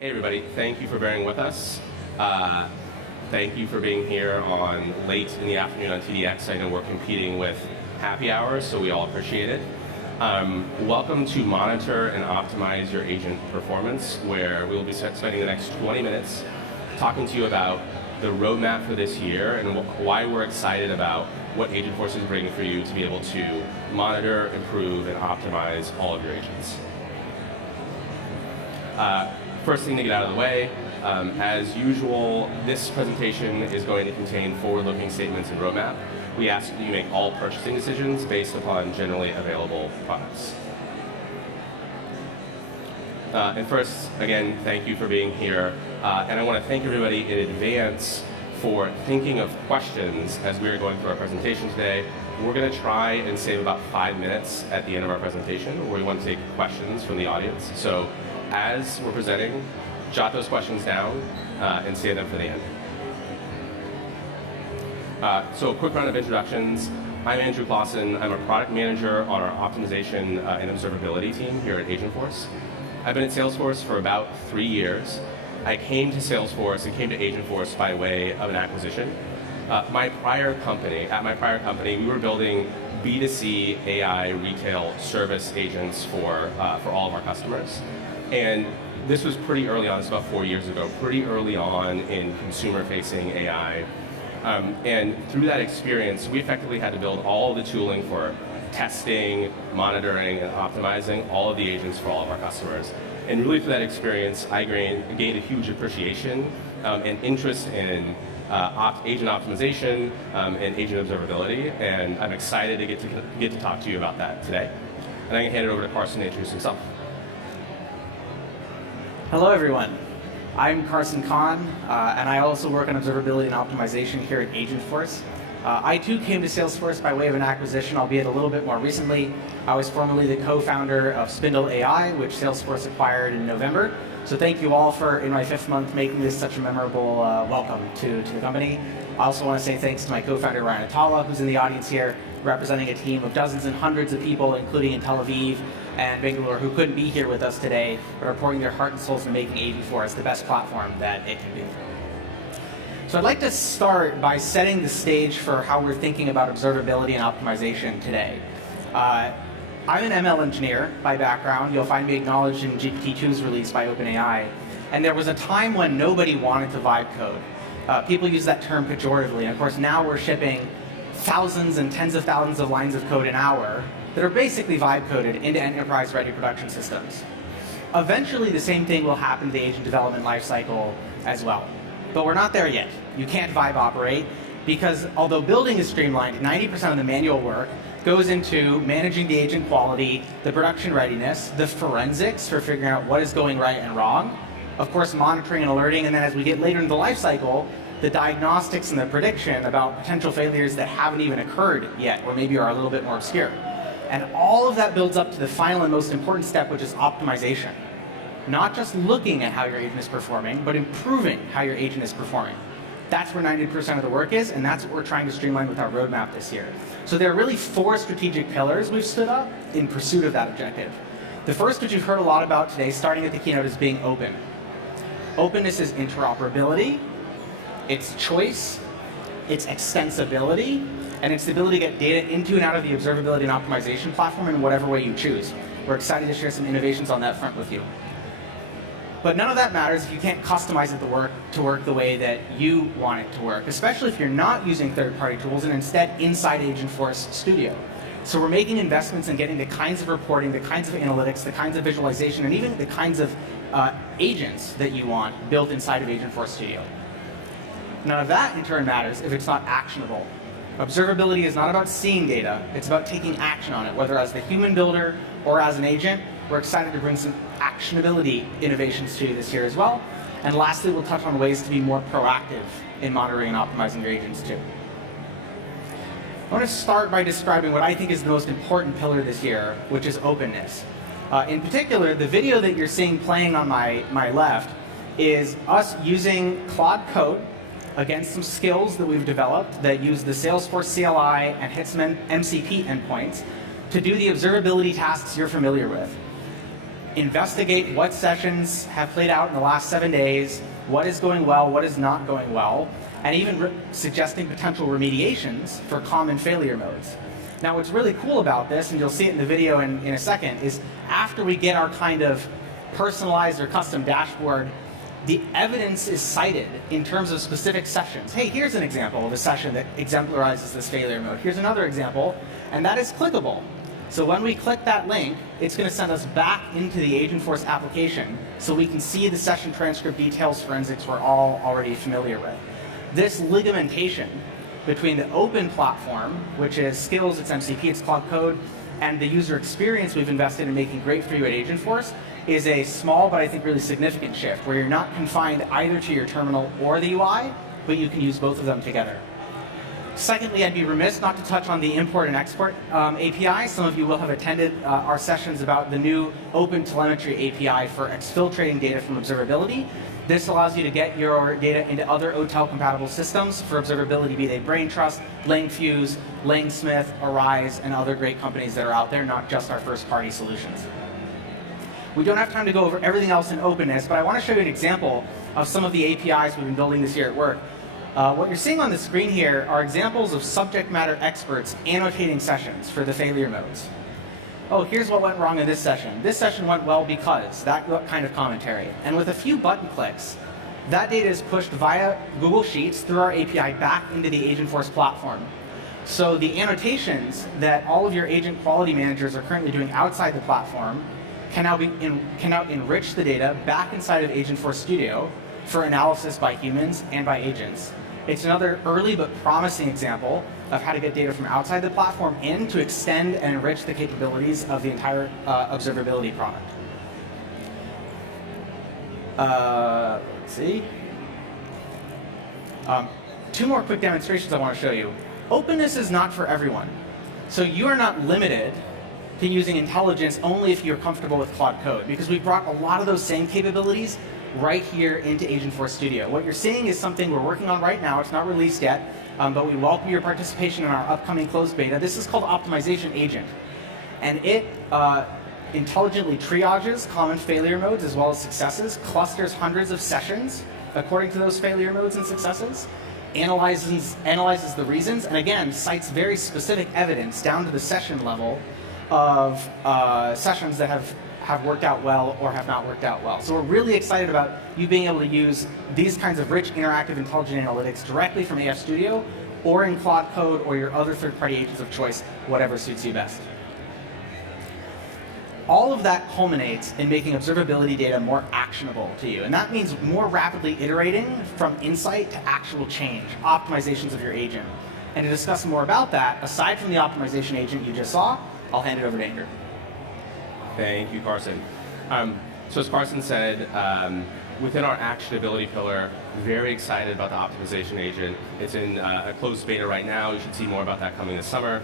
Hey everybody, thank you for bearing with us. Thank you for being here on late in the afternoon on TDX. I know we're competing with happy hours, so we all appreciate it. Welcome to Monitor and Optimize Your Agent Performance, where we will be spending the next 20 minutes talking to you about the roadmap for this year and why we're excited about what Agentforce is bringing for you to be able to monitor, improve, and optimize all of your agents. First thing to get out of the way, as usual, this presentation is going to contain forward-looking statements and roadmap. We ask that you make all purchasing decisions based upon generally available products. And first, again, thank you for being here. And I want to thank everybody in advance for thinking of questions as we are going through our presentation today. We're going to try and save about 5 minutes at the end of our presentation where we want to take questions from the audience. So as we're presenting, jot those questions down and save them for the end. So a quick round of introductions. I'm Andrew Clausen. I'm a product manager on our optimization and observability team here at Agentforce. I've been at Salesforce for about 3 years. I came to Salesforce and came to Agentforce by way of an acquisition. At my prior company, we were building B2C AI retail service agents for all of our customers. And this was pretty early on, it's about 4 years ago, pretty early on in consumer-facing AI. And through that experience, we effectively had to build all the tooling for testing, monitoring, and optimizing all of the agents for all of our customers. And really through that experience, I gained a huge appreciation and interest in agent optimization and agent observability. And I'm excited to get to talk to you about that today. And I'm going to hand it over to Carson to introduce himself. Hello, everyone. I'm Carson Kahn, and I also work on observability and optimization here at Agentforce. I too came to Salesforce by way of an acquisition, albeit a little bit more recently. I was formerly the co-founder of Spindle AI, which Salesforce acquired in November. So thank you all for, in my 5th month, making this such a memorable welcome to the company. I also want to say thanks to my co-founder, Ryan Atala, who's in the audience here, representing a team of dozens and hundreds of people, including in Tel Aviv and Bangalore, who couldn't be here with us today, but are pouring their heart and souls into making Agentforce the best platform that it can be. So I'd like to start by setting the stage for how we're thinking about observability and optimization today. I'm an ML engineer by background. You'll find me acknowledged in GPT-2's release by OpenAI. And there was a time when nobody wanted to vibe code. People use that term pejoratively. And of course, now we're shipping thousands and tens of thousands of lines of code an hour that are basically vibe coded into enterprise-ready production systems. Eventually, the same thing will happen to the agent development lifecycle as well. But we're not there yet. You can't vibe operate because although building is streamlined, 90% of the manual work goes into managing the agent quality, the production readiness, the forensics for figuring out what is going right and wrong, of course monitoring and alerting, and then as we get later into the lifecycle, the diagnostics and the prediction about potential failures that haven't even occurred yet, or maybe are a little bit more obscure. And all of that builds up to the final and most important step, which is optimization. Not just looking at how your agent is performing, but improving how your agent is performing. That's where 90% of the work is, and that's what we're trying to streamline with our roadmap this year. So there are really 4 strategic pillars we've stood up in pursuit of that objective. The first, which you've heard a lot about today, starting at the keynote, is being open. Openness is interoperability, it's choice, it's extensibility, and it's the ability to get data into and out of the observability and optimization platform in whatever way you choose. We're excited to share some innovations on that front with you. But none of that matters if you can't customize it to work the way that you want it to work, especially if you're not using third-party tools and instead inside Agentforce Studio. So we're making investments in getting the kinds of reporting, the kinds of analytics, the kinds of visualization, and even the kinds of agents that you want built inside of Agentforce Studio. None of that, in turn, matters if it's not actionable. Observability is not about seeing data, it's about taking action on it, whether as the human builder or as an agent. We're excited to bring some actionability innovations to you this year as well. And lastly, we'll touch on ways to be more proactive in monitoring and optimizing your agents too. I want to start by describing what I think is the most important pillar this year, which is openness. In particular, the video that you're seeing playing on my left is us using Claude Code against some skills that we've developed that use the Salesforce CLI and hit some MCP endpoints to do the observability tasks you're familiar with. investigate what sessions have played out in the last 7 days, what is going well, what is not going well, and even suggesting potential remediations for common failure modes. Now what's really cool about this, and you'll see it in the video in a second, is after we get our kind of personalized or custom dashboard, the evidence is cited in terms of specific sessions. Hey, here's an example of a session that exemplarizes this failure mode. Here's another example, and that is clickable. So when we click that link, it's going to send us back into the Agentforce application so we can see the session transcript details forensics we're all already familiar with. This ligamentation between the open platform, which is skills, it's MCP, it's Cloud Code, and the user experience we've invested in making great for you at Agentforce is a small but I think really significant shift where you're not confined either to your terminal or the UI, but you can use both of them together. Secondly, I'd be remiss not to touch on the import and export API. Some of you will have attended our sessions about the new open telemetry API for exfiltrating data from observability. This allows you to get your data into other OTel compatible systems for observability, be they Braintrust, Langfuse, Langsmith, Arise, and other great companies that are out there, not just our first party solutions. We don't have time to go over everything else in openness, but I want to show you an example of some of the APIs we've been building this year at work. What you're seeing on the screen here are examples of subject matter experts annotating sessions for the failure modes. Oh, here's what went wrong in this session. This session went well because, that kind of commentary. And with a few button clicks, that data is pushed via Google Sheets through our API back into the Agentforce platform. So the annotations that all of your agent quality managers are currently doing outside the platform can now enrich the data back inside of Agentforce Studio for analysis by humans and by agents. It's another early but promising example of how to get data from outside the platform in to extend and enrich the capabilities of the entire observability product. Let's see. Two more quick demonstrations I want to show you. Openness is not for everyone. So you are not limited to using intelligence only if you're comfortable with Cloud Code, because we've brought a lot of those same capabilities right here into Agentforce Studio. What you're seeing is something we're working on right now. It's not released yet, but we welcome your participation in our upcoming closed beta. This is called Optimization Agent, and it intelligently triages common failure modes as well as successes, clusters hundreds of sessions according to those failure modes and successes, analyzes the reasons, and again, cites very specific evidence down to the session level of sessions that have worked out well or have not worked out well. So we're really excited about you being able to use these kinds of rich, interactive, intelligent analytics directly from AF Studio or in Cloud Code or your other third-party agents of choice, whatever suits you best. All of that culminates in making observability data more actionable to you. And that means more rapidly iterating from insight to actual change, optimizations of your agent. And to discuss more about that, aside from the optimization agent you just saw, I'll hand it over to Andrew. Thank you, Carson. So as Carson said, within our actionability pillar, very excited about the optimization agent. It's in a closed beta right now. You should see more about that coming this summer.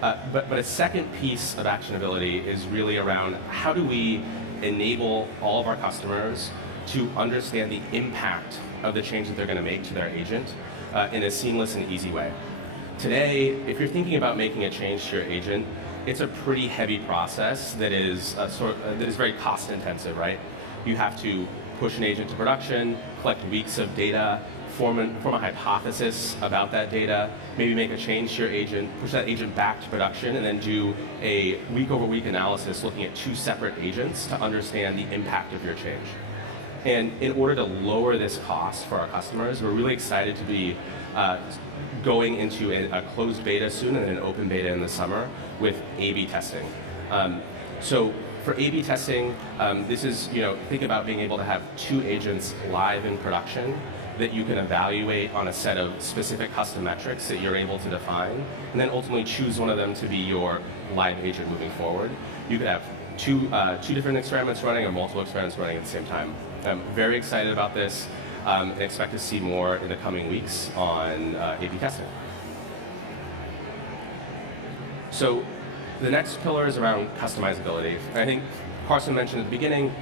But a second piece of actionability is really around how do we enable all of our customers to understand the impact of the change that they're going to make to their agent in a seamless and easy way. Today, if you're thinking about making a change to your agent, it's a pretty heavy process that is very cost intensive, right? You have to push an agent to production, collect weeks of data, form a hypothesis about that data, maybe make a change to your agent, push that agent back to production, and then do a week-over-week analysis looking at two separate agents to understand the impact of your change. And in order to lower this cost for our customers, we're really excited to be going into a closed beta soon and an open beta in the summer with A/B testing. So for A/B testing, this is, think about being able to have two agents live in production that you can evaluate on a set of specific custom metrics that you're able to define, and then ultimately choose one of them to be your live agent moving forward. You could have two different experiments running or multiple experiments running at the same time. I'm very excited about this and expect to see more in the coming weeks on A/B testing. So the next pillar is around customizability. I think Carson mentioned at the beginning,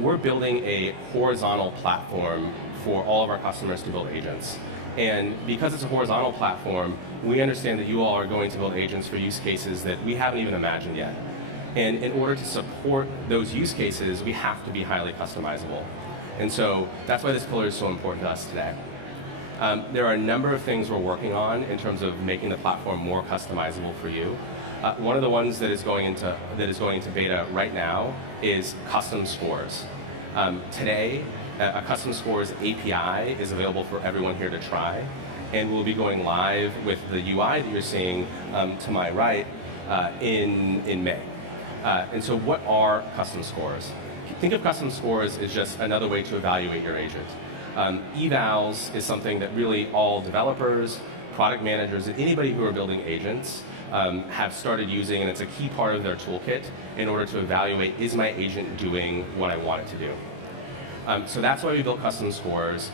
we're building a horizontal platform for all of our customers to build agents. And because it's a horizontal platform, we understand that you all are going to build agents for use cases that we haven't even imagined yet. And in order to support those use cases, we have to be highly customizable. And so that's why this pillar is so important to us today. There are a number of things we're working on in terms of making the platform more customizable for you. One of the ones that is going into beta right now is custom scores. Today, a custom scores API is available for everyone here to try, and we'll be going live with the UI that you're seeing to my right in May. And so what are custom scores? Think of custom scores as just another way to evaluate your agent. Evals is something that really all developers, product managers, and anybody who are building agents have started using, and it's a key part of their toolkit in order to evaluate, is my agent doing what I want it to do? So that's why we built custom scores.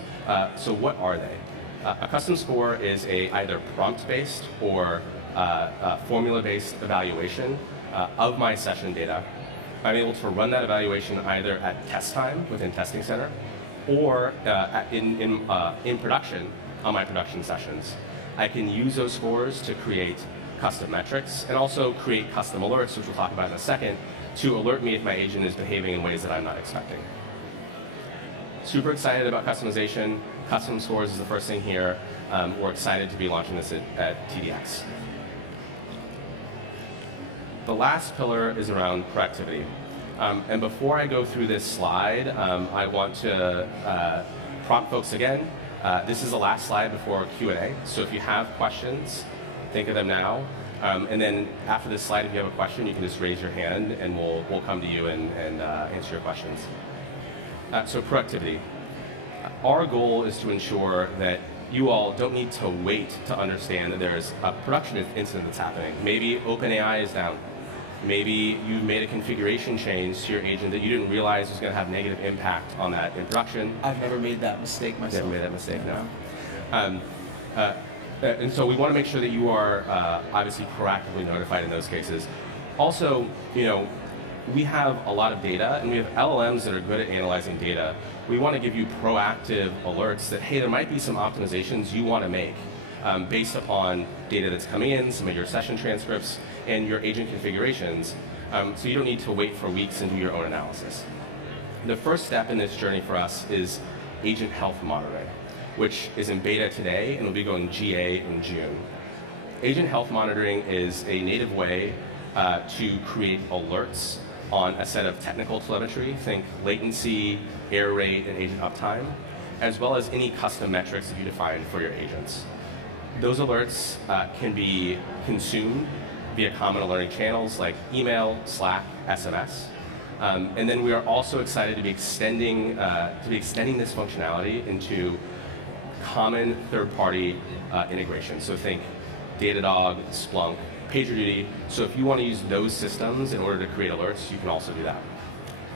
So what are they? A custom score is either prompt-based or formula-based evaluation of my session data. I'm able to run that evaluation either at test time within Testing Center or in production on my production sessions. I can use those scores to create custom metrics and also create custom alerts, which we'll talk about in a second, to alert me if my agent is behaving in ways that I'm not expecting. Super excited about customization. Custom scores is the first thing here. We're excited to be launching this at TDX. The last pillar is around productivity. And before I go through this slide, I want to prompt folks again. This is the last slide before Q&A. So if you have questions, think of them now. And then after this slide, if you have a question, you can just raise your hand and we'll come to you and answer your questions. So productivity. Our goal is to ensure that you all don't need to wait to understand that there's a production incident that's happening. Maybe OpenAI is down. Maybe you've made a configuration change to your agent that you didn't realize was going to have negative impact on that in production. I've never made that mistake myself. Never made that mistake, no. And so we want to make sure that you are obviously proactively notified in those cases. Also, we have a lot of data, and we have LLMs that are good at analyzing data. We want to give you proactive alerts that, hey, there might be some optimizations you want to make based upon data that's coming in, some of your session transcripts, and your agent configurations. So you don't need to wait for weeks and do your own analysis. The first step in this journey for us is agent health monitoring, which is in beta today and will be going GA in June. Agent health monitoring is a native way to create alerts on a set of technical telemetry, think latency, error rate, and agent uptime, as well as any custom metrics that you define for your agents. Those alerts can be consumed via common alerting channels like email, Slack, SMS. And then we are also excited to be extending this functionality into common third-party integration. So think Datadog, Splunk, PagerDuty. So if you want to use those systems in order to create alerts, you can also do that.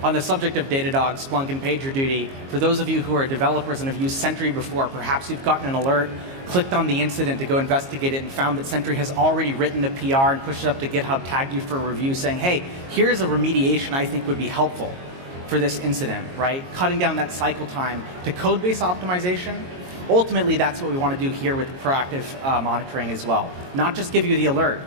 On the subject of Datadog, Splunk, and PagerDuty, for those of you who are developers and have used Sentry before, perhaps you've gotten an alert, clicked on the incident to go investigate it, and found that Sentry has already written a PR and pushed it up to GitHub, tagged you for a review saying, hey, here's a remediation I think would be helpful for this incident, right? Cutting down that cycle time to code-based optimization. Ultimately, that's what we want to do here with proactive monitoring as well. Not just give you the alert,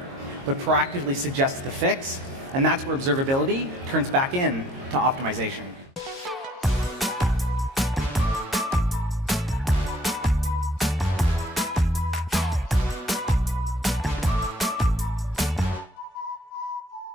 but proactively suggest the fix, and that's where observability turns back in to optimization.